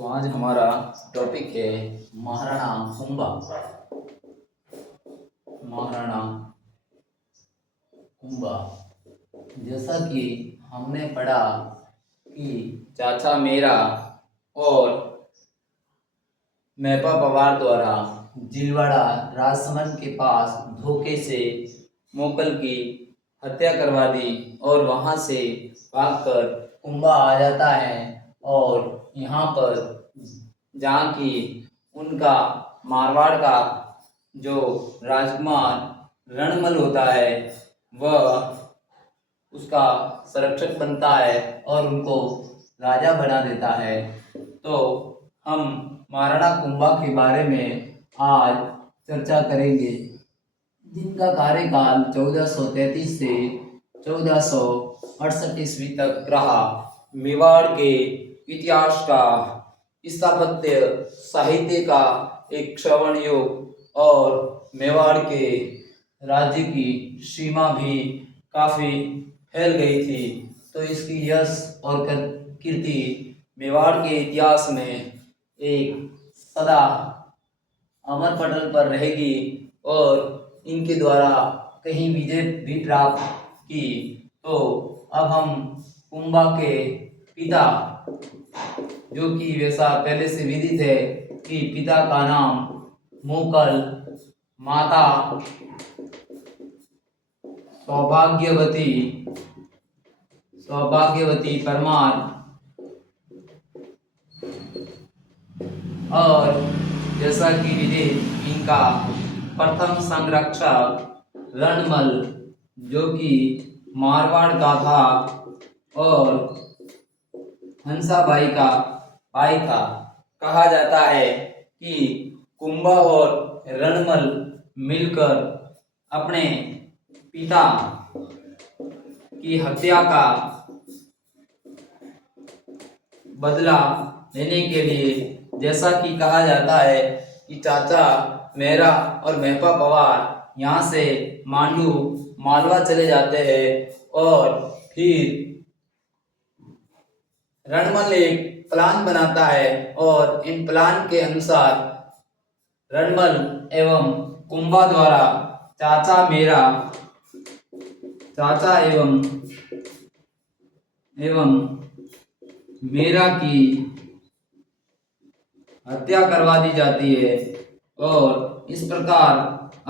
तो आज हमारा टॉपिक है महाराणा कुंभा। महाराणा कुंभा, जैसा कि हमने पढ़ा कि चाचा मेरा और मेपा पवार द्वारा जिलवाड़ा राजसमंद के पास धोखे से मोकल की हत्या करवा दी और वहां से भागकर कुंभा आ जाता है और यहाँ पर जहाँ की उनका मारवाड़ का जो राजकुमार रणमल होता है वह उसका संरक्षक बनता है और उनको राजा बना देता है। तो हम महाराणा कुंभा के बारे में आज चर्चा करेंगे, जिनका कार्यकाल 1433 से 1468 ईस्वी तक रहा। मेवाड़ के इतिहास का, स्थापत्य साहित्य का एक श्रवण योग और मेवाड़ के राज्य की सीमा भी काफ़ी फैल गई थी। तो इसकी यश और कीर्ति मेवाड़ के इतिहास में एक सदा अमर पटल पर रहेगी और इनके द्वारा कहीं विजय भी प्राप्त की। तो अब हम कुंभा के पिता, जो कि वैसा पहले से विदित है कि पिता का नाम मोकल, माता सौभाग्यवती परमार और जैसा कि विदित इनका प्रथम संरक्षक रणमल, जो कि मारवाड़ का था और हंसाबाई का भाई था। कहा जाता है कि कुंभा और रणमल मिलकर अपने पिता की हत्या का बदला लेने के लिए, जैसा कि कहा जाता है कि चाचा मेरा और मेहपा पवार यहाँ से मांडू मालवा चले जाते हैं और फिर रणमल एक प्लान बनाता है और इन प्लान के अनुसार रणमल एवं कुंभा द्वारा चाचा एवं मेरा की हत्या करवा दी जाती है और इस प्रकार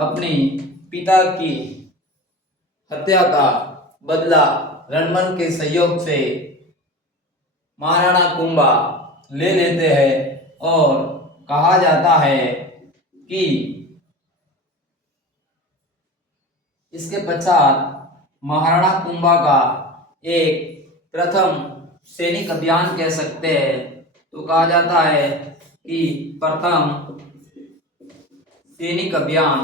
अपने पिता की हत्या का बदला रणमल के सहयोग से महाराणा कुंभा ले लेते हैं। और कहा जाता है कि इसके पश्चात महाराणा कुंभा का एक प्रथम सैनिक अभियान कह सकते हैं। तो कहा जाता है कि प्रथम सैनिक अभियान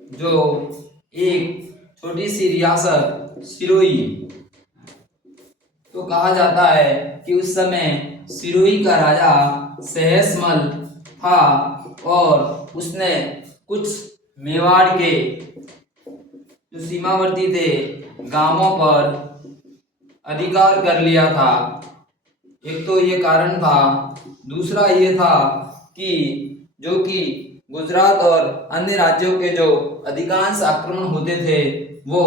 जो एक छोटी सी रियासत सिरोही, तो कहा जाता है कि उस समय सिरोही का राजा सहसमल था और उसने कुछ मेवाड़ के जो सीमावर्ती थे गांवों पर अधिकार कर लिया था। एक तो ये कारण था, दूसरा ये था कि जो कि गुजरात और अन्य राज्यों के जो अधिकांश आक्रमण होते थे वो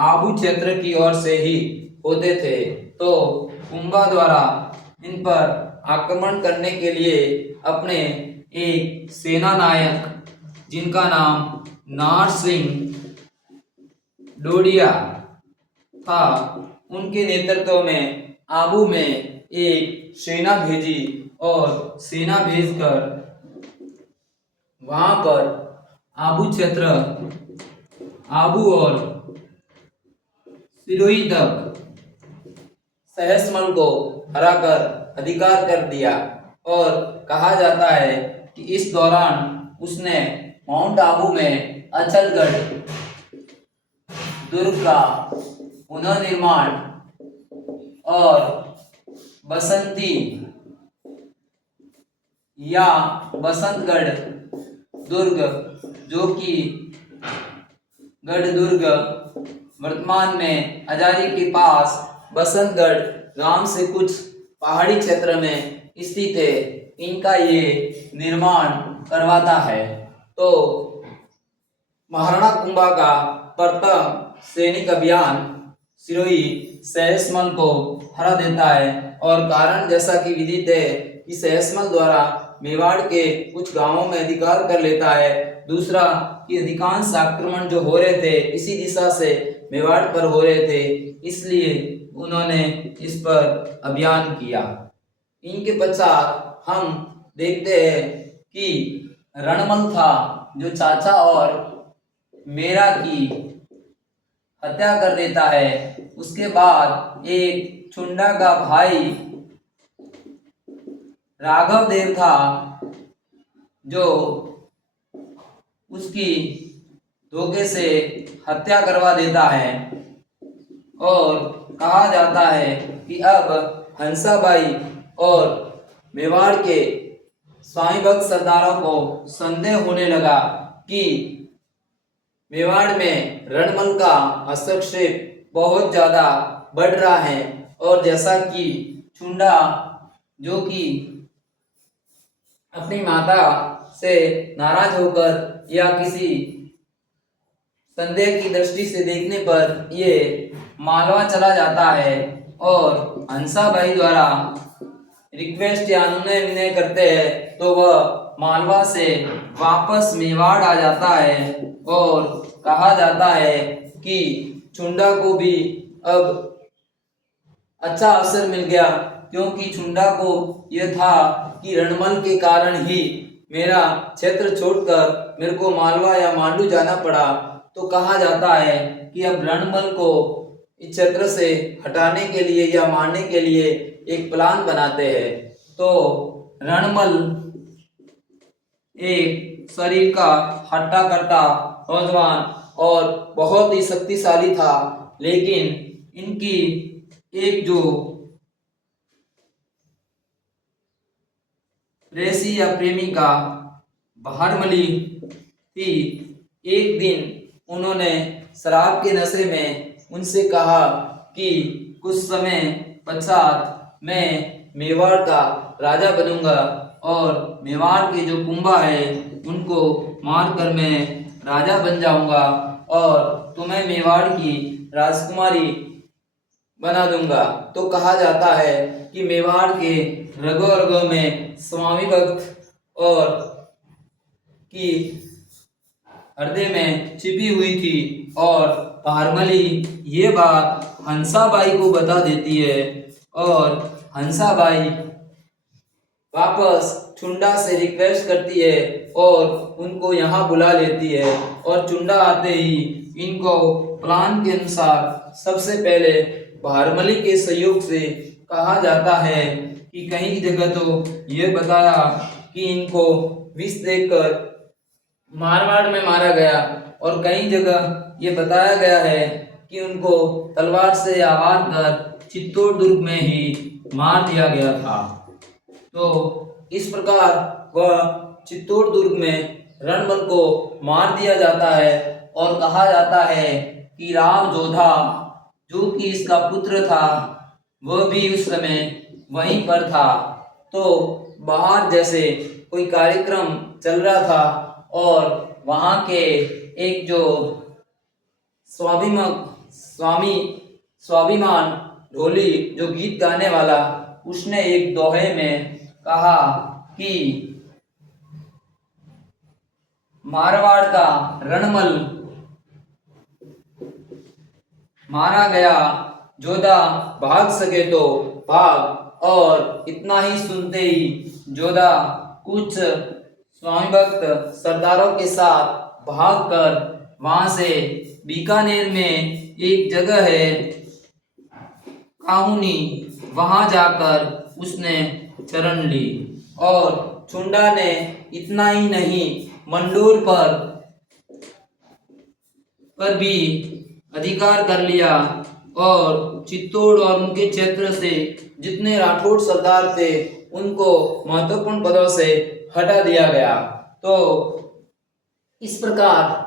आबू क्षेत्र की ओर से ही होते थे। तो कुंभा द्वारा इन पर आक्रमण करने के लिए अपने एक सेना नायक, जिनका नाम नारसिंह डोडिया था, उनके नेतृत्व में आबू में एक सेना भेजी और सेना भेजकर वहां पर आबू क्षेत्र, आबू और सिरोही तक सहसमल को हराकर अधिकार कर दिया। और कहा जाता है कि इस दौरान उसने माउंट आबू में अचलगढ़ दुर्ग का पुनः निर्माण और बसंती या बसंतगढ़ दुर्ग, जो कि गढ़ दुर्ग वर्तमान में अजारी के पास बसंतगढ़ गांव से कुछ पहाड़ी क्षेत्र में स्थित है, इनका ये निर्माण करवाता है। तो महाराणा कुंभा का प्रथम सैनिक अभियान सिरोही सैयसमल को हरा देता है, और कारण जैसा कि विदित है कि सैयसमल द्वारा मेवाड़ के कुछ गांवों में अधिकार कर लेता है। दूसरा कि अधिकांश आक्रमण जो हो रहे थे इसी दिशा से मेवाड़ पर हो रहे थे, इसलिए उन्होंने इस पर अभियान किया। इनके पश्चात हम देखते हैं कि रणमल था जो चाचा और मेरा की हत्या कर देता है। उसके बाद एक चुंडा का भाई राघव देव था जो उसकी धोखे से हत्या करवा देता है, और कहा जाता है कि अब हंसाबाई और मेवाड़ के स्वामी भक्त सरदारों को संदेह होने लगा कि मेवाड़ में रणमल का हस्तक्षेप बहुत ज्यादा बढ़ रहा है, और जैसा कि चुंडा जो कि अपनी माता से नाराज होकर या किसी संदेह की दृष्टि से देखने पर ये मालवा चला जाता है, और हंसाबाई द्वारा रिक्वेस्ट या अनुनय विनय करते हैं तो वह मालवा से वापस मेवाड़ आ जाता है। और कहा जाता है कि चुंडा को भी अब अच्छा अवसर मिल गया, क्योंकि चुंडा को यह था कि रणमल के कारण ही मेरा क्षेत्र छोड़कर मेरे को मालवा या मांडू जाना पड़ा। तो कहा जाता है कि अब रणमल को इस क्षेत्र से हटाने के लिए या मारने के लिए एक प्लान बनाते हैं। तो रणमल एक शरीर का हट्टा कट्टा नौजवान और बहुत ही शक्तिशाली था, लेकिन इनकी एक जो प्रेसी या प्रेमिका बहारमली थी, एक दिन उन्होंने शराब के नशे में उनसे कहा कि कुछ समय पश्चात मैं मेवाड़ का राजा बनूंगा, और मेवाड़ के जो कुंभा है उनको मारकर मैं राजा बन जाऊंगा, और तुम्हें मेवाड़ की राजकुमारी बना दूंगा। तो कहा जाता है कि मेवाड़ के रगों रगों में स्वामी भक्त और की हृदय में छिपी हुई थी, और बहारमली ये बात हंसाबाई को बता देती है, और हंसाबाई वापस चुंडा से रिक्वेस्ट करती है और उनको यहाँ बुला लेती है। और चुंडा आते ही इनको प्लान के अनुसार सबसे पहले बहारमली के सहयोग से कहा जाता है कि कहीं जगह तो ये बताया कि इनको विष देकर मारवाड़ में मारा गया, और कई जगह ये बताया गया है कि उनको तलवार से आवार कर चित्तौड़ दुर्ग में ही मार दिया गया था। तो इस प्रकार वह चित्तौड़ दुर्ग में रणमल को मार दिया जाता है, और कहा जाता है कि राव जोधा जो कि इसका पुत्र था वह भी उस समय वहीं पर था। तो बाहर जैसे कोई कार्यक्रम चल रहा था, और वहाँ के एक जो स्वाभिमान ढोली जो गीत गाने वाला, उसने एक दोहे में कहा कि मारवाड़ का रणमल मारा गया, जोधा भाग सके तो भाग। और इतना ही सुनते ही जोधा कुछ स्वामी भक्त सरदारों के साथ भागकर वहां से बीकानेर में एक जगह है काहुनी, वहां जाकर उसने शरण ली। और चुंडा ने इतना ही नहीं, मंडोर पर भी अधिकार कर लिया, और चित्तौड़ और उनके क्षेत्र से जितने राठौड़ सरदार थे उनको महत्वपूर्ण पदों से हटा दिया गया। तो इस प्रकार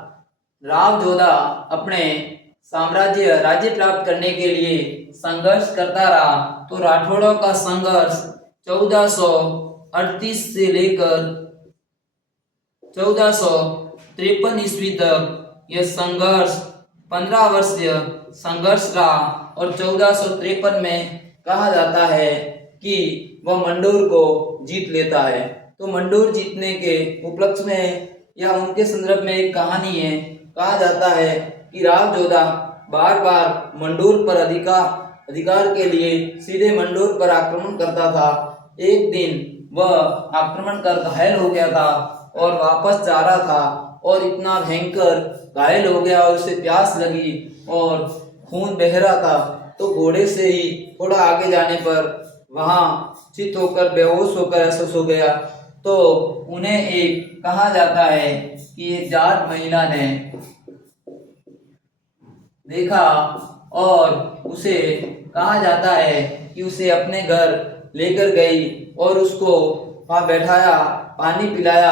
राव जोधा अपने राज्य प्राप्त करने के लिए संघर्ष करता रहा। तो राठौड़ों का संघर्ष 1438 से लेकर 1453 ईस्वी तक यह संघर्ष 15 वर्षीय संघर्ष रहा और 1453 में कहा जाता है कि वह मंडोर को जीत लेता है। तो मंडोर जीतने के उपलक्ष्य में या उनके संदर्भ में एक कहानी है। कहा जाता है कि राव जोधा बार बार मंडोर पर अधिकार के लिए सीधे मंडोर पर आक्रमण करता था। एक दिन वह आक्रमण कर घायल हो गया था और वापस जा रहा था और इतना भयंकर घायल हो गया और उसे प्यास लगी और खून बह रहा था। तो घोड़े से ही थोड़ा आगे जाने पर वहां चित होकर बेहोश होकर ऐसा सो गया। तो उन्हें एक कहा जाता है कि एक जाट महिला ने देखा और उसे कहा जाता है कि उसे अपने घर लेकर गई और उसको वहां बैठाया, पानी पिलाया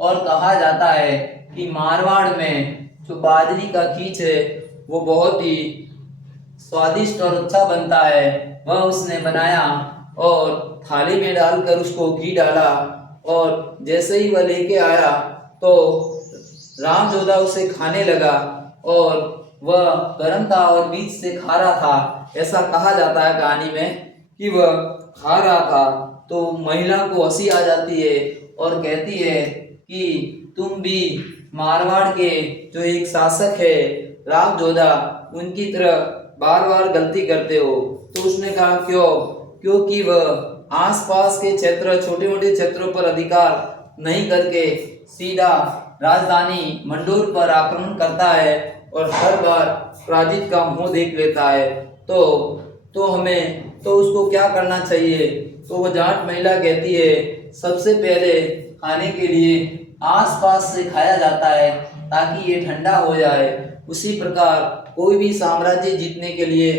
और कहा जाता है कि मारवाड़ में जो बाजरी का खींच है वो बहुत ही स्वादिष्ट और अच्छा बनता है। वह उसने बनाया और थाली में डालकर उसको घी डाला और जैसे ही वह लेके आया तो राम जोधा उसे खाने लगा और वह गर्म था और बीच से खारा था। ऐसा कहा जाता है कहानी में कि वह खा रहा था। तो महिला को हंसी आ जाती है और कहती है कि तुम भी मारवाड़ के जो एक शासक है राव जोधा उनकी तरह बार बार गलती करते हो। तो उसने कहा क्यों? क्योंकि वह आसपास के क्षेत्र छोटे मोटे क्षेत्रों पर अधिकार नहीं करके सीधा राजधानी मंडोर पर आक्रमण करता है और हर बार पराजित का मुंह देख लेता है। तो हमें तो उसको क्या करना चाहिए? तो वो जाट महिला कहती है सबसे पहले खाने के लिए आसपास से खाया जाता है ताकि ये ठंडा हो जाए। उसी प्रकार कोई भी साम्राज्य जीतने के लिए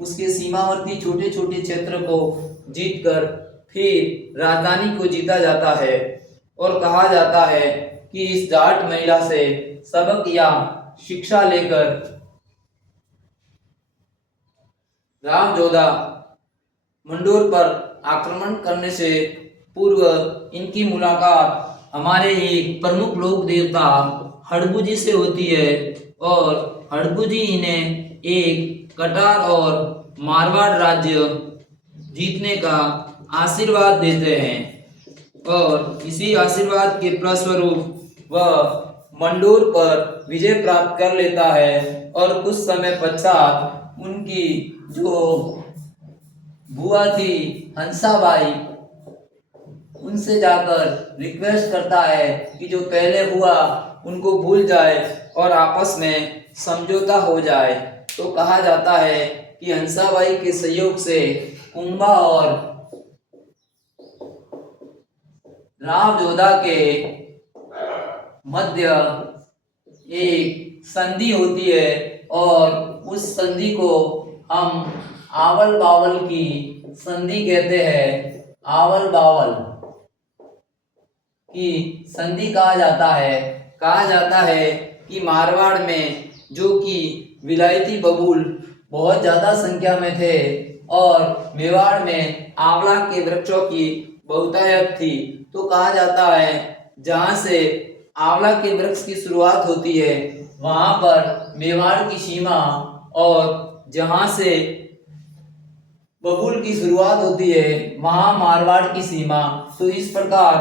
उसके सीमावर्ती छोटे छोटे क्षेत्र को जीतकर फिर राजधानी को जीता जाता है। और कहा जाता है कि इस जाट महिला से सबक या शिक्षा लेकर राम जोधा मंडोर पर आक्रमण करने से पूर्व इनकी मुलाकात हमारे एक प्रमुख लोक देवता हड़बू जी से होती है और हड़बू जी इन्हें एक कटार और मारवाड़ राज्य जीतने का आशीर्वाद देते हैं और इसी आशीर्वाद के फलस्वरूप वह मंडोर पर विजय प्राप्त कर लेता है और कुछ समय पश्चात उनकी जो बुआ थी हंसाबाई उनसे जाकर रिक्वेस्ट करता है कि जो पहले हुआ उनको भूल जाए और आपस में समझौता हो जाए। तो कहा जाता है कि हंसाबाई के सहयोग से कुंभा और राव जोधा के मध्य एक संधि होती है और उस संधि को हम आवल बावल की संधि कहते हैं। आवल बावल की संधि कहा जाता है। कहा जाता है कि मारवाड़ में जो कि विलायती बबूल बहुत ज्यादा संख्या में थे और मेवाड़ में आंवला के वृक्षों की बहुतायत थी। तो कहा जाता है जहां से आंवला के वृक्ष की शुरुआत होती है वहां पर मेवाड़ की सीमा और जहां से बबूल की शुरुआत होती है वहां मारवाड़ की सीमा। तो इस प्रकार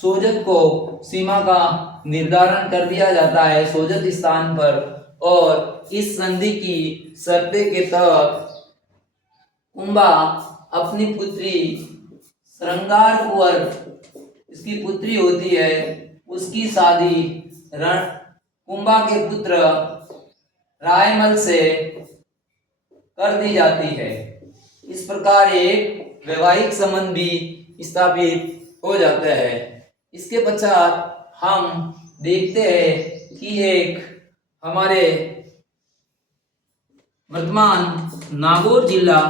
सोजत को सीमा का निर्धारण कर दिया जाता है सोजत स्थान पर और इस संधि की शर्तें के तहत कुंभा अपनी पुत्री श्रृंगार कुंवर इसकी पुत्री होती है उसकी शादी कुंभा के पुत्र रायमल से कर दी जाती है। इस प्रकार एक वैवाहिक संबंध भी स्थापित हो जाता है। इसके पश्चात हम देखते हैं कि एक हमारे वर्तमान नागौर जिला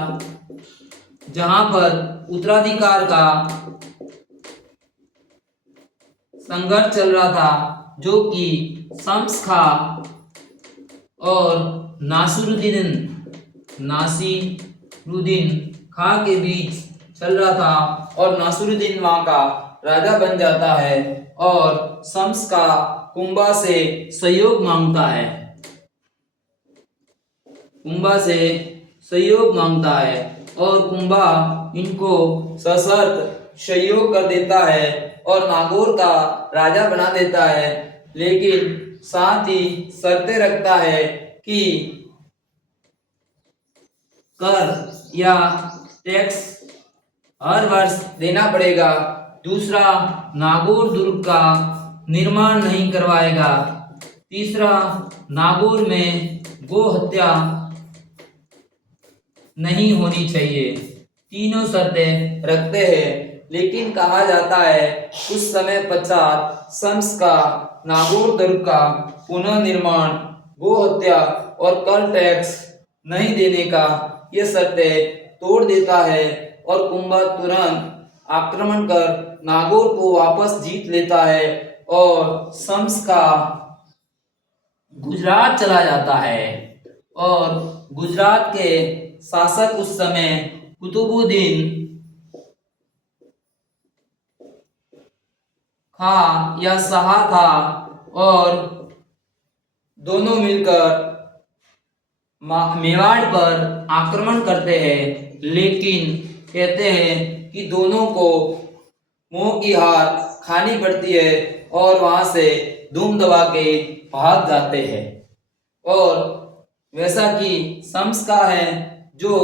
जहां पर उत्तराधिकार का संघर्ष चल रहा था जो कि शम्स खां और नासिरुद्दीन खा के बीच चल रहा था और नासिरुद्दीन वहां का राजा बन जाता है और शम्स का कुंभा से सहयोग मांगता है। कुंभा से सहयोग मांगता है और कुंभा इनको सशर्त सहयोग कर देता है और नागौर का राजा बना देता है, लेकिन साथ ही शर्तें रखता है कि कर या टैक्स हर वर्ष देना पड़ेगा। दूसरा, नागौर दुर्ग का निर्माण नहीं करवाएगा। तीसरा, नागौर में गो हत्या नहीं होनी चाहिए। तीनों शर्तें रखते हैं, लेकिन कहा जाता है उस समय पश्चात शम्स का नागौर दुर्ग का पुनः निर्माण, गो हत्या और कर टैक्स नहीं देने का ये शर्तें तोड़ देता है और कुंभा तुरंत आक्रमण कर नागौर को वापस जीत लेता है और शम्स का गुजरात चला जाता है। और गुजरात के शासक उस समय कुतुबुद्दीन खां या शाह था और दोनों मिलकर मेवाड़ पर आक्रमण करते हैं, लेकिन कहते हैं कि दोनों को मुंह की हार खानी पड़ती है और वहां से धूम दबा के भाग जाते हैं। और वैसा कि शम्स का है जो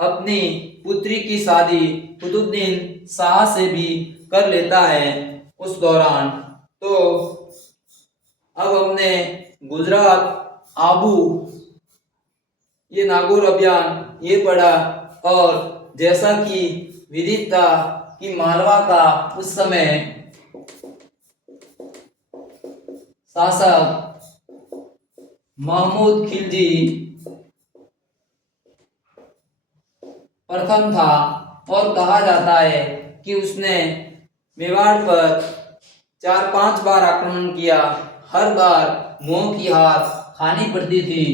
अपनी पुत्री की शादी कुतुबुद्दीन शाह से भी कर लेता है उस दौरान। तो अब हमने गुजरात, आबू, ये नागौर अभियान ये पढ़ा और जैसा कि विदित था कि मालवा का उस समय शासक महमूद खिलजी प्रथम था और कहा जाता है कि उसने मेवाड़ पर 4-5 बार आक्रमण किया। हर बार मुंह की हार खानी पड़ती थी,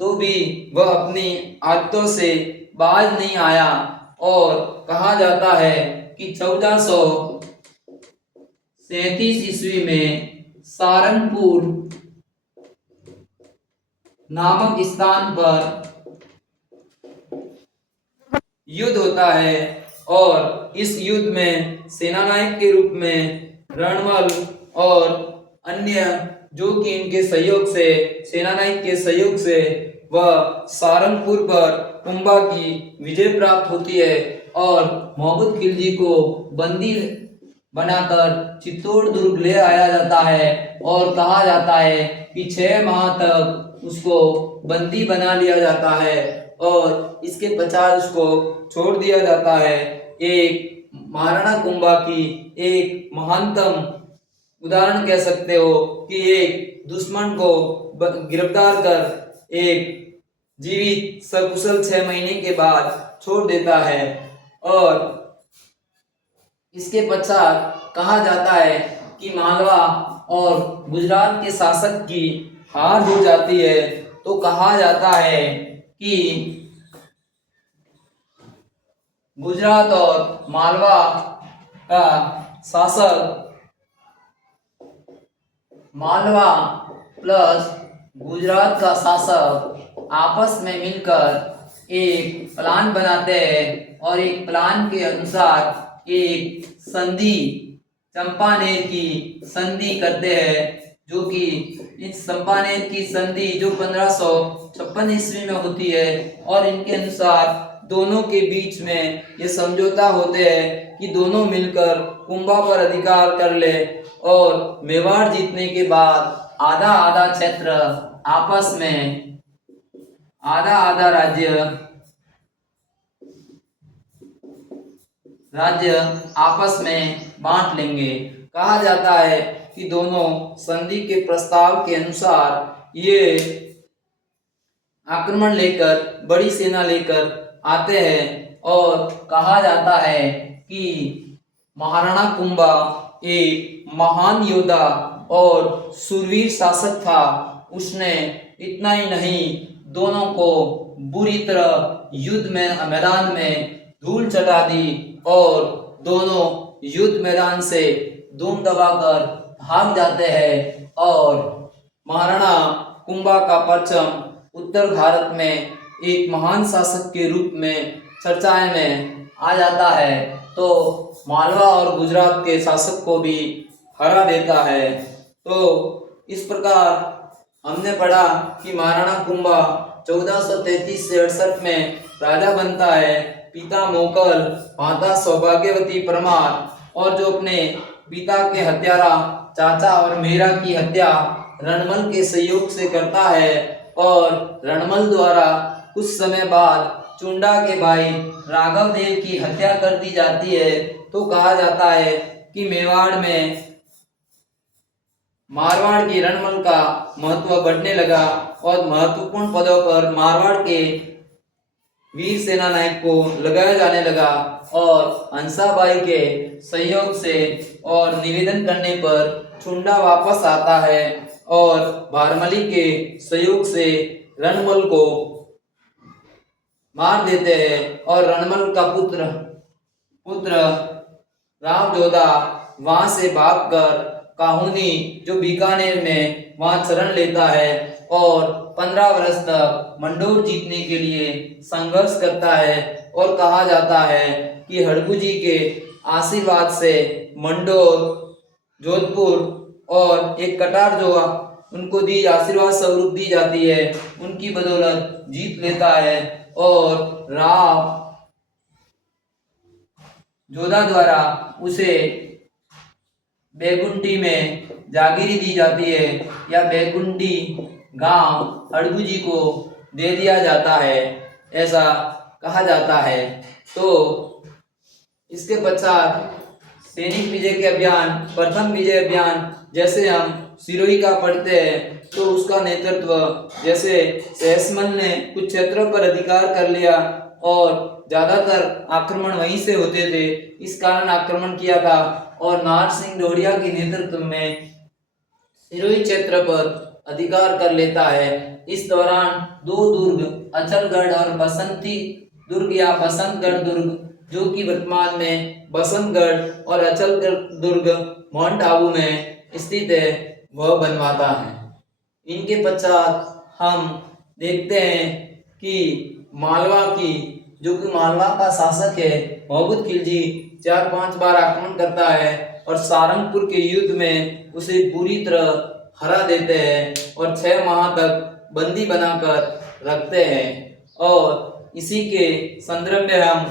तो भी वह अपनी आदतों से बाज नहीं आया। और कहा जाता है कि 1437 ईस्वी में सारंगपुर नामक स्थान पर युद्ध होता है और इस युद्ध में सेनानायक के रूप में रणमल और अन्य जो कि इनके सहयोग से, सेनानायक के सहयोग से वह सारंगपुर पर कुंभा की विजय प्राप्त होती है और महमूद खिलजी को बंदी बनाकर चित्तौड़ दुर्ग ले आया जाता है। और कहा जाता है कि 6 माह तक उसको बंदी बना लिया जाता है और इसके पश्चात उसको छोड़ दिया जाता है। एक महाराणा कुंभा की एक महानतम उदाहरण कह सकते हो कि एक दुश्मन को गिरफ्तार कर एक जीवित सकुशल 6 महीने के बाद छोड़ देता है। और इसके पश्चात कहा जाता है कि मालवा और गुजरात के शासक की हार हो जाती है। तो कहा जाता है कि गुजरात और मालवा का शासक, मालवा प्लस गुजरात का शासक आपस में मिलकर एक प्लान बनाते हैं और एक प्लान के अनुसार एक संधि, चंपानेर की संधि करते हैं, जो कि इस चंपानेर की संधि जो 1556 ईस्वी में होती है। और इनके अनुसार दोनों के बीच में ये समझौता होते हैं कि दोनों मिलकर कुंभा पर अधिकार कर ले और मेवाड़ जीतने के बाद आधा आधा क्षेत्र आपस में, आधा आधा राज्य आपस में बांट लेंगे। कहा जाता है कि दोनों संधि के प्रस्ताव के अनुसार ये आक्रमण लेकर, बड़ी सेना लेकर आते हैं और कहा जाता है कि महाराणा कुंभा एक महान योद्धा और शूरवीर शासक था। उसने इतना ही नहीं, दोनों को बुरी तरह युद्ध में मैदान में धूल चटा दी और दोनों युद्ध मैदान से धूम दबाकर भाग जाते हैं और महाराणा कुंभा का परचम उत्तर भारत में एक महान शासक के रूप में चर्चाएं में आ जाता है, तो मालवा और गुजरात के शासक को भी हरा देता है। तो इस प्रकार हमने पढ़ा कि महाराणा कुंभा 1433 से 68 में राजा बनता है। पिता मोकल, माता सौभाग्यवती परमार, और जो अपने पिता के हत्यारा चाचा और मीरा की हत्या रणमल के सहयोग से करता है और रणमल द्वारा कुछ समय बाद चुंडा के भाई राघव देव की हत्या कर दी जाती है। तो कहा जाता है कि मेवाड़ में मारवाड़ की रणमल का महत्व बढ़ने लगा और महत्वपूर्ण पदों पर मारवाड़ के वीर सेना नायक को लगाया जाने लगा और हंसाबाई के सहयोग से और निवेदन करने पर चुंडा वापस आता है और भारमली के सहयोग से रणमल को मार देते हैं और रणमल का पुत्र रामजोधा वहां से भागकर काहुनी जो बीकानेर में वहां शरण लेता है और 15 वर्ष तक मंडोर जीतने के लिए संघर्ष करता है। और कहा जाता है कि हड़बू जी के आशीर्वाद से मंडोर, जोधपुर और एक कटार जो उनको दी आशीर्वाद स्वरूप दी जाती है, उनकी बदौलत जीत लेता है और राव जोधा द्वारा उसे बेगुंडी में जागीरी दी जाती है या बेगुंडी गांव हड़बू जी को दे दिया जाता है, ऐसा कहा जाता है। तो इसके पश्चात सैनिक विजय के अभियान, प्रथम विजय अभियान जैसे हम सिरोही का पढ़ते हैं, तो उसका नेतृत्व जैसे सहसमल ने कुछ क्षेत्रों पर अधिकार कर लिया और ज्यादातर आक्रमण वहीं से होते थे, इस कारण आक्रमण किया था और नार सिंह डोडिया के नेतृत्व में सिरोही क्षेत्र पर अधिकार कर लेता है। इस दौरान दो दुर्ग अचलगढ़ और बसंती दुर्ग या बसंतगढ़ दुर्ग, जो कि वर्तमान में बसंतगढ़ और अचलगढ़ दुर्ग माउंट आबू में स्थित है, वह बनवाता है। इनके पश्चात हम देखते हैं कि मालवा की, जो कि मालवा का शासक है महमूद खिलजी, 4-5 बार आक्रमण करता है और सारंगपुर के युद्ध में उसे पूरी तरह हरा देते हैं और 6 माह तक बंदी बनाकर रखते हैं। और इसी के संदर्भ में हम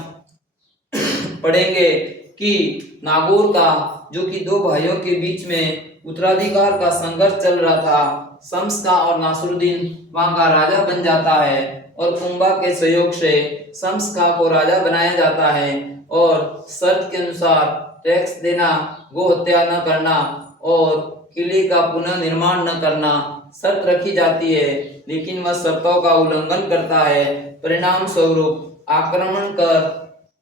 पढ़ेंगे कि नागौर का, जो कि 2 भाइयों के बीच में उत्तराधिकार का संघर्ष चल रहा था, शम्स का और नासरुद्दीन वहां का राजा बन जाता है और कुंभा के सहयोग से शम्स का को राजा बनाया जाता है और शर्त के अनुसार टैक्स देना, गो हत्या न करना और किले का पुनः निर्माण न करना शर्त रखी जाती है, लेकिन वह शर्तों का उल्लंघन करता है। परिणाम स्वरूप आक्रमण कर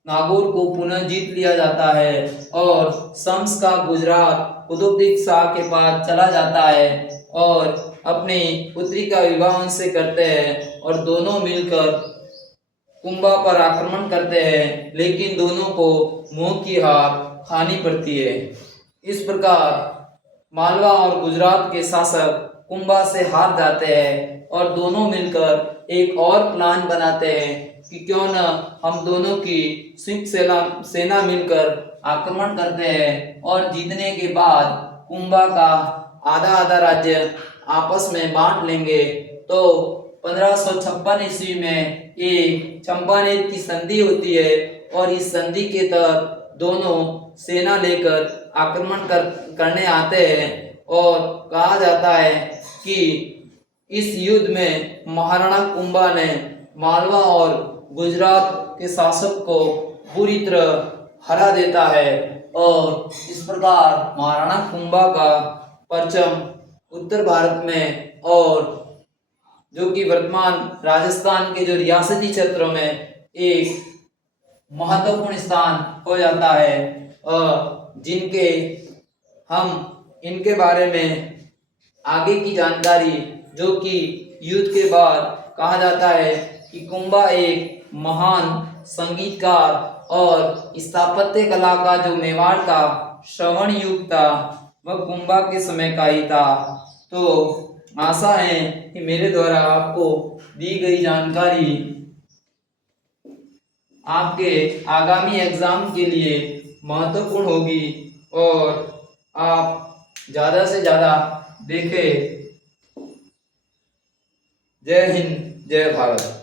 नागौर को पुनः जीत लिया जाता है और शम्स का गुजरात कुतुबुद्दीन शाह के पास चला जाता है और अपनी पुत्री का विवाह उनसे करते हैं और दोनों मिलकर कुंभा पर आक्रमण करते हैं, लेकिन दोनों को मुंह की हार खानी पड़ती है। इस प्रकार मालवा और गुजरात के शासक कुंभा से हार जाते हैं और दोनों मिलकर एक और प्लान बनाते हैं कि क्यों न हम दोनों की संयुक्त सेना मिलकर आक्रमण करते हैं और जीतने के बाद कुंभा का आधा आधा राज्य आपस में बांट लेंगे। तो 1556 ईस्वी में एक चंपानेर की संधि होती है और इस संधि के तहत दोनों सेना लेकर आक्रमण करने आते हैं और कहा जाता है कि इस युद्ध में महाराणा कुंभा ने मालवा और गुजरात के शासक को पूरी तरह हरा देता है और इस प्रकार महाराणा कुंभा का परचम उत्तर भारत में और जो कि वर्तमान राजस्थान के जो रियासती क्षेत्रों में एक महत्वपूर्ण स्थान हो जाता है, जिनके हम इनके बारे में आगे की जानकारी, जो कि युद्ध के बाद कहा जाता है कि कुंभा एक महान संगीतकार और स्थापत्य कला का जो मेवाड़ का श्रवण युग था वह कुंभा के समय का ही था। तो आशा है कि मेरे द्वारा आपको दी गई जानकारी आपके आगामी एग्जाम के लिए महत्वपूर्ण होगी और आप ज़्यादा से ज़्यादा देखें। जय हिंद, जय भारत।